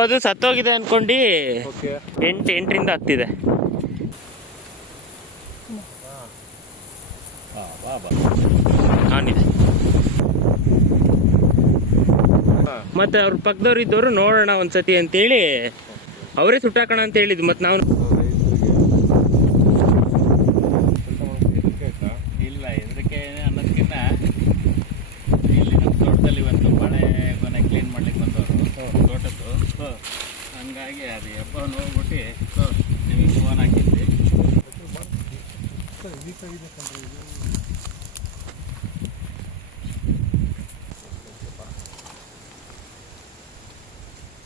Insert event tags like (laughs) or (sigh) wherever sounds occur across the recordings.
ಅದು ಸತ್ತೋಗಿದೆ ಅನ್ಕೊಂಡು. ಎಂಟು, ಎಂಟರಿಂದ ಹತ್ತಿದೆ. ಮತ್ತೆ ಅವ್ರ ಪಕ್ಕದವ್ರು ಇದ್ದವರು ನೋಡೋಣ ಒಂದ್ಸತಿ ಅಂತೇಳಿ, ಅವರೇ ಸುಟ್ಟಾಕೋಣ ಅಂತ ಹೇಳಿದ್ವಿ ಮತ್ತೆ ನಾವು ಅದು ಹಬ್ಬ ನೋಡ್ಬಿಟ್ಟು ನಿಮಗೆ ಫೋನ್ ಹಾಕಿದ್ವಿ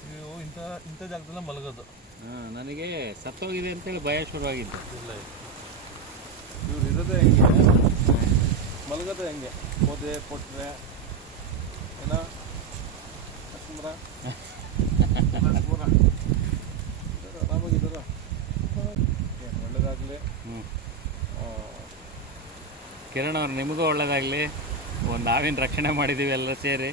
ನೀವು ಇಂಥ ಇಂಥ ಜಾಗದಲ್ಲ ಮಲಗೋದು. ನನಗೆ ಸತ್ತೋಗಿದೆ ಅಂತೇಳಿ ಭಯ ಶುರುವಾಗಿದ್ದು ಇಲ್ಲ ಇವ್ರು ಇರೋದೇ ಹೆಂಗೆ? ಮಲಗೋದೇ ಹೆಂಗೆ? ಓದೆ ಕೊಟ್ರೆ ಏನ ಹ್ಞೂ ಕಿರಣ್ ಅವ್ರು ನಿಮಗೂ ಒಳ್ಳೇದಾಗಲಿ. ಒಂದು ಹಾವಿನ ರಕ್ಷಣೆ ಮಾಡಿದ್ದೀವಿ ಎಲ್ಲ ಸೇರಿ.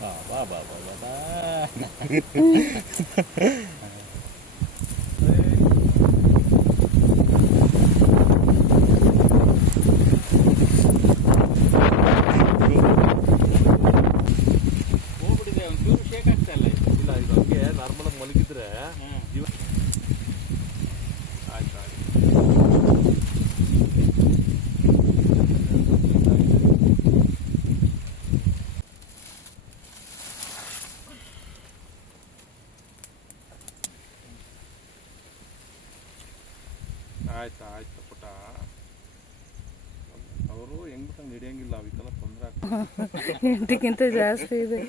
ಬಾ ಬಾ ಬಾ ಬಾ (laughs) ಬಾ ಬಾ. ಹೋಗ್ಬಿಟ್ಟಿದೆ ಒಂಚೂರು ಶೇಕ್ ಆಗ್ತಾ ಇಲ್ಲ ಇದು. ಇಲ್ಲ ಇದು ಹಂಗೆ ಆಯ್ತು ಆಯ್ತು. ಆಯ್ತಾ ಆಯ್ತು ಪುಟ. ಅವರು ಹೆಂಗ್ ಬಿಟ್ಟಂಗೆ ಹಿಡಿಯಂಗಿಲ್ಲ ಅವಕ್ಕೆಲ್ಲ ತೊಂದರೆ ಆಗ್ತದೆ. (laughs) ಎಂಟಕ್ಕಿಂತ ಜಾಸ್ತಿ ಇದೆ.